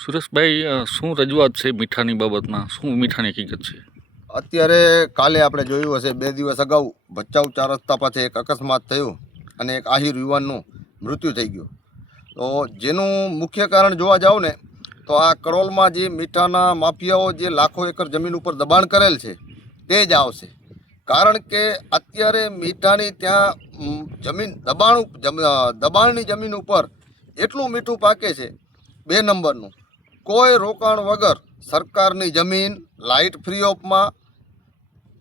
સુરેશભાઈ, શું રજૂઆત છે મીઠાની બાબતમાં? શું મીઠાની હકીકત છે? અત્યારે કાલે આપણે જોયું હશે, 2 દિવસ અગાઉ ભચાઉ 4 રસ્તા પાસે એક અકસ્માત થયું અને એક આહિર યુવાનનું મૃત્યુ થઈ ગયું. તો જેનું મુખ્ય કારણ જોવા જાવ ને તો આ કરોલમાં જે મીઠાના માફિયાઓ જે લાખો એકર જમીન ઉપર દબાણ કરેલ છે તે જ આવશે. કારણ કે અત્યારે મીઠાની ત્યાં જમીન દબાણની જમીન ઉપર એટલું મીઠું પાકે છે 2 નંબરનું, કોઈ રોકાણ વગર સરકારની જમીન, લાઇટ ફ્રી ઓફમાં,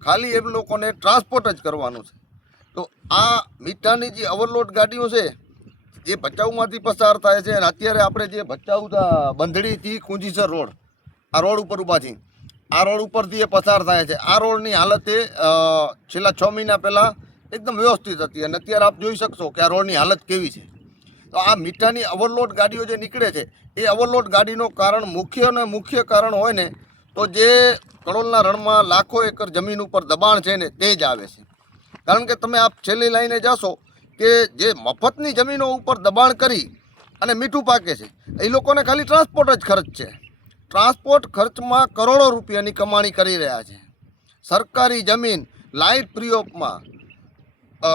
ખાલી એમ લોકોને ટ્રાન્સપોર્ટ જ કરવાનું છે. તો આ મીઠાની જે ઓવરલોડ ગાડીઓ છે જે ભચાઉમાંથી પસાર થાય છે, અને અત્યારે આપણે જે ભચાઉ બંધડીથી કુંજીસર રોડ, આ રોડ ઉપર ઊભા છીએ, આ રોડ ઉપરથી એ પસાર થાય છે. આ રોડની હાલત છેલ્લા 6 મહિના પહેલાં એકદમ વ્યવસ્થિત હતી અને અત્યારે આપ જોઈ શકશો કે આ રોડની હાલત કેવી છે. તો આ મીઠાની ઓવરલોડ ગાડીઓ જે નીકળે છે એ ઓવરલોડ ગાડીનું કારણ મુખ્ય કારણ હોય ને તો જે કરોલના રણમાં લાખો એકર જમીન ઉપર દબાણ છે ને તે જ આવે છે. કારણ કે તમે આપ છેલ્લી લાઈને જાશો કે જે મફતની જમીનો ઉપર દબાણ કરી અને મીઠું પાકે છે એ લોકોને ખાલી ટ્રાન્સપોર્ટ જ ખર્ચ છે. ટ્રાન્સપોર્ટ ખર્ચમાં કરોડો રૂપિયાની કમાણી કરી રહ્યા છે. સરકારી જમીન લાઇટ ફ્રી ઓફમાં,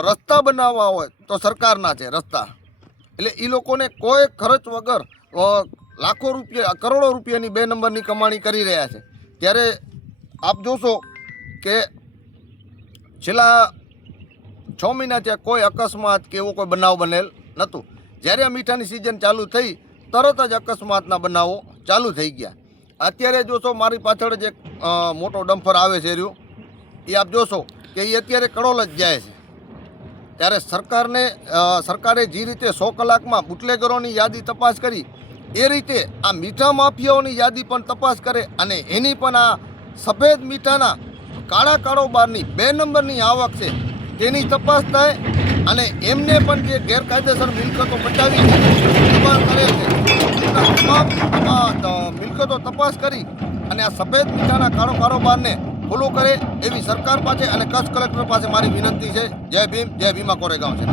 રસ્તા બનાવવા હોય તો સરકારના છે રસ્તા, એટલે એ લોકોને કોઈ ખર્ચ વગર લાખો રૂપિયા, કરોડો રૂપિયાની 2 નંબરની કમાણી કરી રહ્યા છે. ત્યારે આપ જોશો કે છેલ્લા 6 મહિના ત્યાં કોઈ અકસ્માત કે એવો કોઈ બનાવ બનેલ નહોતું. જ્યારે આ મીઠાની સિઝન ચાલુ થઈ તરત જ અકસ્માતના બનાવો ચાલુ થઈ ગયા. અત્યારે જોશો મારી પાછળ જે મોટો ડમ્ફર આવે છે રહ્યું, એ આપ જોશો કે એ અત્યારે કરોલ જ જાય છે. ત્યારે સરકારે જે રીતે 100 કલાકમાં બુટલેગરોની યાદી તપાસ કરી એ રીતે આ મીઠા માફિયાઓની યાદી પણ તપાસ કરે અને એની પણ આ સફેદ મીઠાના કાળા કારોબારની 2 નંબરની આવક છે તેની તપાસ થાય અને એમને પણ જે ગેરકાયદેસર મિલકતો બચાવી કરે છે તમામ મિલકતો તપાસ કરી અને આ સફેદ મીઠાના કાળો કારોબારને ખુલ્લું કરે એવી સરકાર પાસે અને કચ્છ કલેક્ટર પાસે મારી વિનંતી છે. જય ભીમ, જય ભીમા કોરેગાંવ છે.